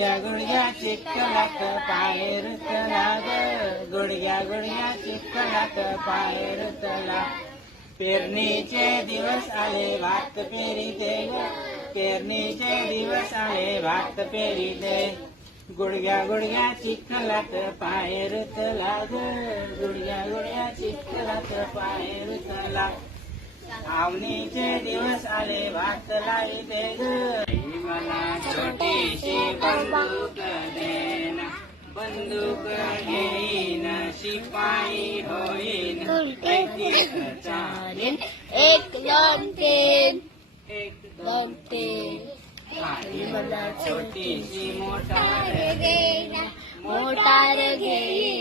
गुडघ्या गुडघ्या चिखलात पाय रुतला ग, गुडघ्या गुडघ्या चिखलात पाय रुतला. पेरणीचे दिवस आले भात पेरीते ग, पेरणीचे दिवस आले भात पेरीते. गुडघ्या गुडघ्या चिखलात पाय रुतला ग, गुडघ्या गुडघ्या चिखलात पाय रुतला. आवनीचे दिवस आले भात लाईते ग, मला छोटीशी बंदूक देना, बंदूक घेईन शिपाई होईन. चालेल एक दोन तीन, एक दोन तीन. आणि मला छोटीशी मोटार मोटार घेईन